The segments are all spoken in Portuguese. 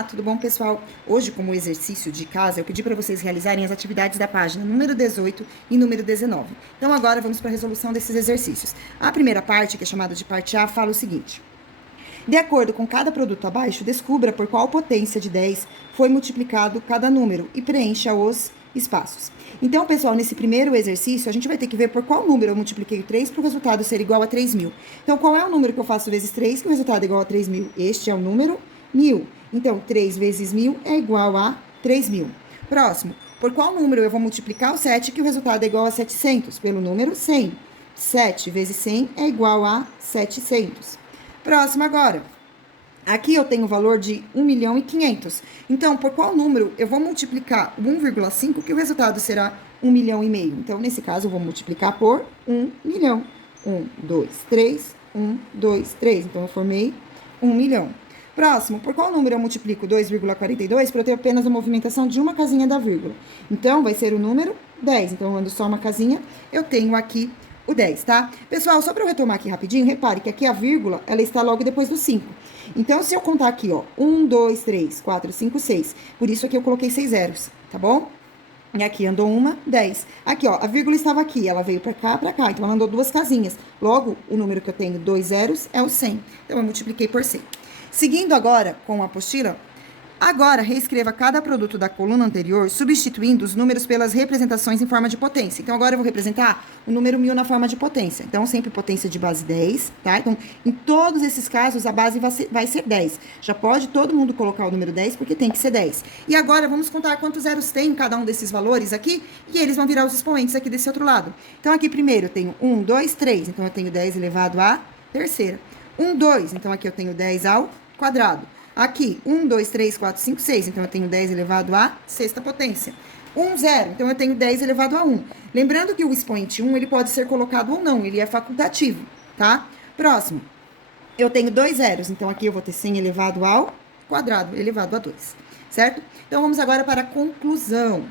Olá, tudo bom, pessoal? Hoje, como exercício de casa, eu pedi para vocês realizarem as atividades da página número 18 e número 19. Então, agora vamos para a resolução desses exercícios. A primeira parte, que é chamada de parte A, fala o seguinte: de acordo com cada produto abaixo, descubra por qual potência de 10 foi multiplicado cada número e preencha os espaços. Então, pessoal, nesse primeiro exercício, a gente vai ter que ver por qual número eu multipliquei o 3 para o resultado ser igual a 3.000. Então, qual é o número que eu faço vezes 3, que o resultado é igual a 3.000? Este é o número 1.000. Então, 3 vezes 1.000 é igual a 3.000. Próximo, por qual número eu vou multiplicar o 7, que o resultado é igual a 700? Pelo número 100. 7 vezes 100 é igual a 700. Próximo agora. Aqui eu tenho o valor de 1.500.000. Então, por qual número eu vou multiplicar o 1,5, que o resultado será 1,5 milhão? Então, nesse caso, eu vou multiplicar por 1 milhão. 1, 2, 3, 1, 2, 3. Então, eu formei 1 milhão. Próximo, por qual número eu multiplico 2,42 para eu ter apenas a movimentação de uma casinha da vírgula? Então, vai ser o número 10. Então, eu ando só uma casinha, eu tenho aqui o 10, tá? Pessoal, só para eu retomar aqui rapidinho, repare que aqui a vírgula, ela está logo depois do 5. Então, se eu contar aqui, ó, 1, 2, 3, 4, 5, 6. Por isso aqui eu coloquei 6 zeros, tá bom? E aqui andou uma, 10. Aqui, ó, a vírgula estava aqui, ela veio pra cá, então ela andou duas casinhas. Logo, o número que eu tenho, 2 zeros, é o 100. Então, eu multipliquei por 100. Seguindo agora com a apostila, agora reescreva cada produto da coluna anterior, substituindo os números pelas representações em forma de potência. Então, agora eu vou representar o número 1.000 na forma de potência. Então, sempre potência de base 10, tá? Então, em todos esses casos, a base vai ser 10. Já pode todo mundo colocar o número 10, porque tem que ser 10. E agora, vamos contar quantos zeros tem em cada um desses valores aqui, e eles vão virar os expoentes aqui desse outro lado. Então, aqui primeiro eu tenho 1, 2, 3. Então, eu tenho 10 elevado à terceira. 1, 2. Então, aqui eu tenho 10 ao quadrado. Aqui, 1, 2, 3, 4, 5, 6. Então, eu tenho 10 elevado à sexta potência. 1, 0. Então, eu tenho 10 elevado a 1. Lembrando que o expoente 1, ele pode ser colocado ou não. Ele é facultativo, tá? Próximo. Eu tenho 2 zeros. Então, aqui eu vou ter 100 elevado ao quadrado, elevado a 2. Certo? Então, vamos agora para a conclusão.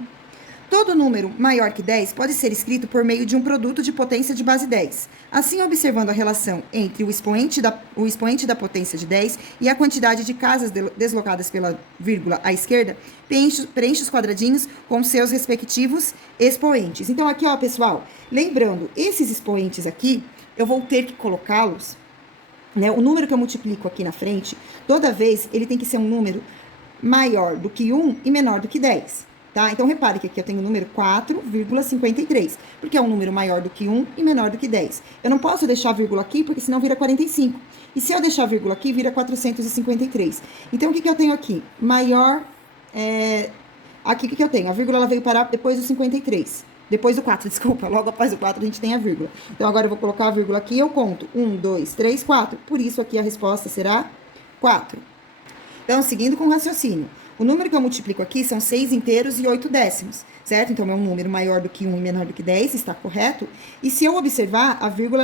Todo número maior que 10 pode ser escrito por meio de um produto de potência de base 10. Assim, observando a relação entre o expoente da potência de 10 e a quantidade de casas deslocadas pela vírgula à esquerda, preenche os quadradinhos com seus respectivos expoentes. Então, aqui, ó, pessoal, lembrando, esses expoentes aqui, eu vou ter que colocá-los, né? O número que eu multiplico aqui na frente, toda vez, ele tem que ser um número maior do que 1 e menor do que 10. Tá? Então, repare que aqui eu tenho o número 4,53, porque é um número maior do que 1 e menor do que 10. Eu não posso deixar a vírgula aqui, porque senão vira 45. E se eu deixar a vírgula aqui, vira 453. Então, o que eu tenho aqui? Maior... Aqui, o que eu tenho? A vírgula ela veio parar depois do 53. Depois do 4, desculpa. Logo após o 4, a gente tem a vírgula. Então, agora eu vou colocar a vírgula aqui e eu conto. 1, 2, 3, 4. Por isso, aqui a resposta será 4. Então, seguindo com o raciocínio. O número que eu multiplico aqui são 6 inteiros e 8 décimos, certo? Então, é um número maior do que 1 e menor do que 10, está correto? E se eu observar, a vírgula,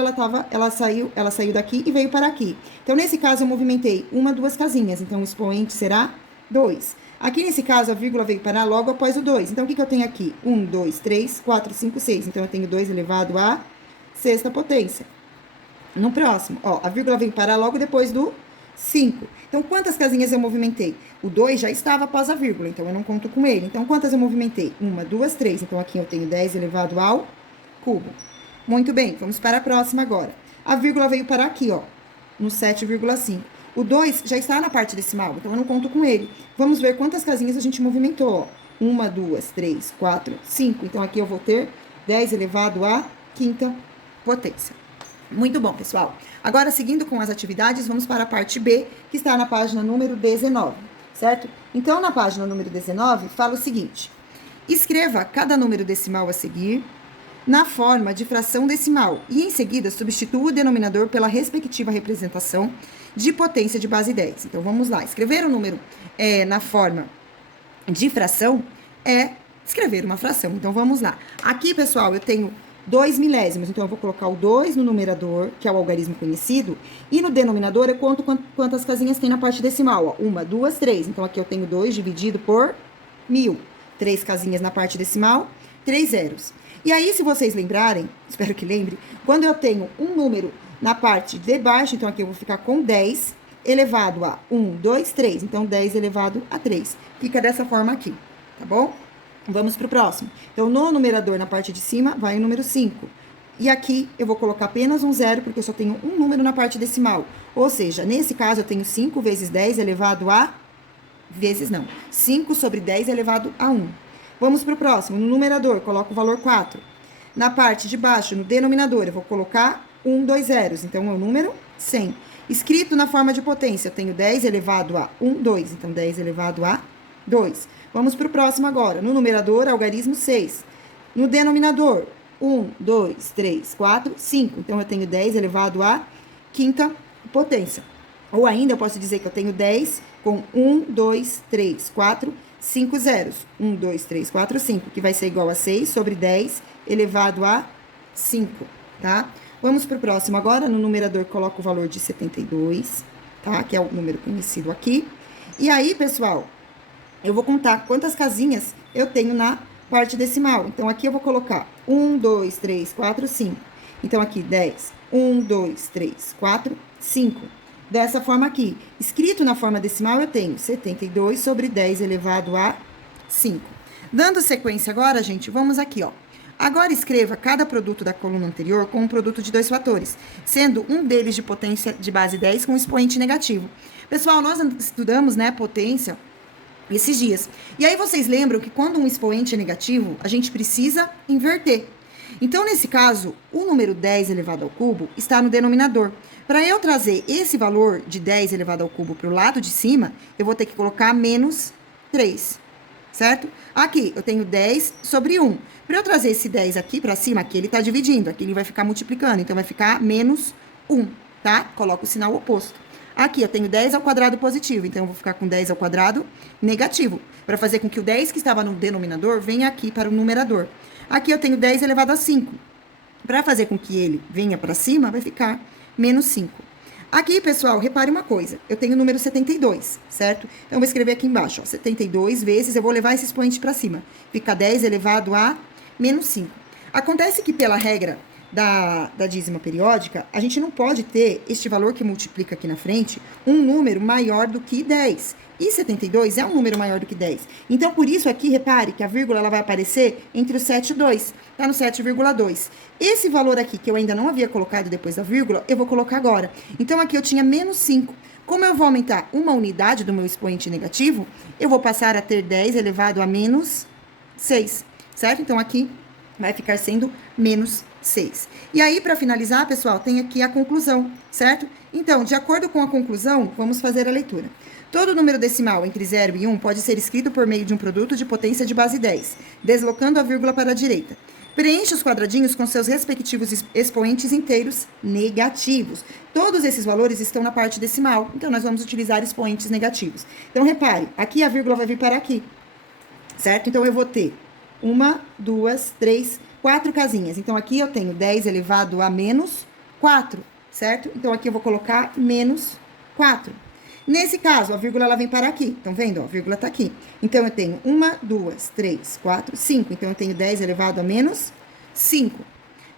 ela saiu daqui e veio para aqui. Então, nesse caso, eu movimentei 1, 2 casinhas. Então, o expoente será 2. Aqui, nesse caso, a vírgula veio parar logo após o 2. Então, o que eu tenho aqui? 1, 2, 3, 4, 5, 6. Então, eu tenho 2 elevado à sexta potência. No próximo, ó, a vírgula veio parar logo depois do 5. Então, quantas casinhas eu movimentei? O 2 já estava após a vírgula, então eu não conto com ele. Então, quantas eu movimentei? 1, 2, 3. Então, aqui eu tenho 10 elevado ao cubo. Muito bem, vamos para a próxima agora. A vírgula veio para aqui, ó, no 7,5. O 2 já está na parte decimal, então eu não conto com ele. Vamos ver quantas casinhas a gente movimentou, ó. 1, 2, 3, 4, 5. Então, aqui eu vou ter 10 elevado à quinta potência. Muito bom, pessoal. Agora, seguindo com as atividades, vamos para a parte B, que está na página número 19, certo? Então, na página número 19, fala o seguinte: escreva cada número decimal a seguir na forma de fração decimal e, em seguida, substitua o denominador pela respectiva representação de potência de base 10. Então, vamos lá. Escrever o número na forma de fração é escrever uma fração. Então, vamos lá. Aqui, pessoal, eu tenho 2 milésimos, então eu vou colocar o 2 no numerador, que é o algarismo conhecido, e no denominador eu conto quantas casinhas tem na parte decimal, ó, 1, 2, 3, então aqui eu tenho 2 dividido por 1.000, 3 casinhas na parte decimal, 3 zeros. E aí, se vocês lembrarem, espero que lembre, quando eu tenho um número na parte de baixo, então aqui eu vou ficar com 10, elevado a 1, 2, 3. Então, 10 elevado a 3. Fica dessa forma aqui, tá bom? Vamos pro próximo. Então, no numerador, na parte de cima, vai o número 5. E aqui, eu vou colocar apenas um zero, porque eu só tenho um número na parte decimal. Ou seja, nesse caso, eu tenho 5 vezes 10 elevado a... Vezes não. 5 sobre 10 elevado a 1. Vamos pro próximo. No numerador, coloco o valor 4. Na parte de baixo, no denominador, eu vou colocar 1, 2 zeros. Então, é o número 100. Escrito na forma de potência, eu tenho 10 elevado a 1, 2. Então, 10 elevado a 2. Vamos pro próximo agora. No numerador, algarismo 6. No denominador, 1, 2, 3, 4, 5. Então, eu tenho 10 elevado à quinta potência. Ou ainda, eu posso dizer que eu tenho 10 com 1, 2, 3, 4, 5 zeros. 1, 2, 3, 4, 5. Que vai ser igual a 6 sobre 10 elevado a 5, tá? Vamos pro próximo agora. No numerador, coloco o valor de 72, tá? Que é o número conhecido aqui. E aí, pessoal, eu vou contar quantas casinhas eu tenho na parte decimal. Então, aqui eu vou colocar 1, 2, 3, 4, 5. Então, aqui, 10. 1, 2, 3, 4, 5. Dessa forma aqui. Escrito na forma decimal, eu tenho 72 sobre 10 elevado a 5. Dando sequência agora, gente, vamos aqui, ó. Agora, escreva cada produto da coluna anterior com um produto de 2 fatores, sendo um deles de potência de base 10 com expoente negativo. Pessoal, nós estudamos, né, potência esses dias. E aí vocês lembram que quando um expoente é negativo, a gente precisa inverter. Então, nesse caso, o número 10 elevado ao cubo está no denominador. Para eu trazer esse valor de 10 elevado ao cubo para o lado de cima, eu vou ter que colocar menos 3, certo? Aqui, eu tenho 10 sobre 1. Para eu trazer esse 10 aqui para cima, aqui ele está dividindo, aqui ele vai ficar multiplicando, então vai ficar menos 1, tá? Coloco o sinal oposto. Aqui, eu tenho 10 ao quadrado positivo, então eu vou ficar com 10 ao quadrado negativo, para fazer com que o 10 que estava no denominador venha aqui para o numerador. Aqui eu tenho 10 elevado a 5. Para fazer com que ele venha para cima, vai ficar menos 5. Aqui, pessoal, repare uma coisa. Eu tenho o número 72, certo? Então, eu vou escrever aqui embaixo, ó, 72 vezes, eu vou levar esse expoente para cima. Fica 10 elevado a menos 5. Acontece que, pela regra da dízima periódica, a gente não pode ter este valor que multiplica aqui na frente um número maior do que 10. E 72 é um número maior do que 10. Então, por isso aqui, repare que a vírgula ela vai aparecer entre o 7 e o 2. Tá no 7,2. Esse valor aqui, que eu ainda não havia colocado depois da vírgula, eu vou colocar agora. Então, aqui eu tinha menos 5. Como eu vou aumentar uma unidade do meu expoente negativo, eu vou passar a ter 10 elevado a menos 6, certo? Então, aqui vai ficar sendo menos 6. E aí, para finalizar, pessoal, tem aqui a conclusão, certo? Então, de acordo com a conclusão, vamos fazer a leitura. Todo número decimal entre 0 e 1 pode ser escrito por meio de um produto de potência de base 10, deslocando a vírgula para a direita. Preencha os quadradinhos com seus respectivos expoentes inteiros negativos. Todos esses valores estão na parte decimal, então nós vamos utilizar expoentes negativos. Então, repare, aqui a vírgula vai vir para aqui, certo? Então, eu vou ter 1, 2, 3, 4 casinhas. Então, aqui eu tenho 10 elevado a menos 4, certo? Então, aqui eu vou colocar menos 4. Nesse caso, a vírgula ela vem para aqui. Estão vendo? Ó, a vírgula está aqui. Então, eu tenho 1, 2, 3, 4, 5. Então, eu tenho 10 elevado a menos 5.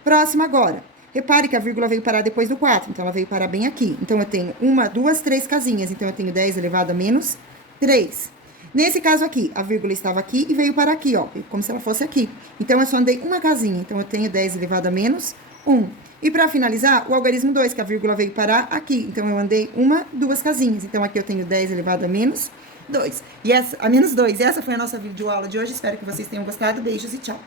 Próximo agora. Repare que a vírgula veio parar depois do 4. Então, ela veio parar bem aqui. Então, eu tenho 1, 2, 3 casinhas. Então, eu tenho 10 elevado a menos 3. Nesse caso aqui, a vírgula estava aqui e veio para aqui, ó. Como se ela fosse aqui. Então, eu só andei uma casinha. Então, eu tenho 10 elevado a menos 1. E para finalizar, o algarismo 2, que a vírgula veio parar aqui. Então, eu andei 1, 2 casinhas. Então, aqui eu tenho 10 elevado a menos 2. A menos 2. E essa foi a nossa videoaula de hoje. Espero que vocês tenham gostado. Beijos e tchau.